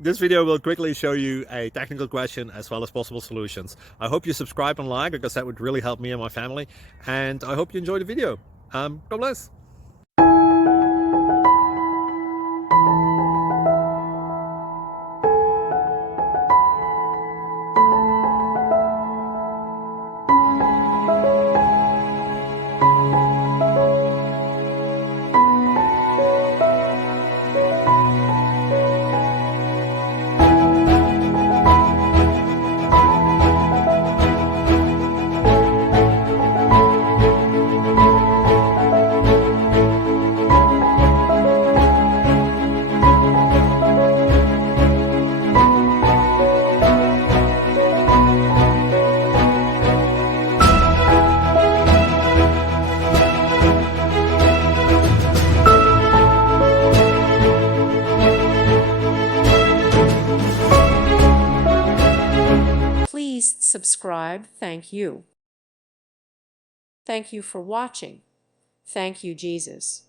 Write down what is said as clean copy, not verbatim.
This video will quickly show you a technical question as well as possible solutions. I hope you subscribe and like, because that would really help me and my family. And I hope you enjoy the video. God bless. Please subscribe. Thank you. Thank you for watching. Thank you, Jesus.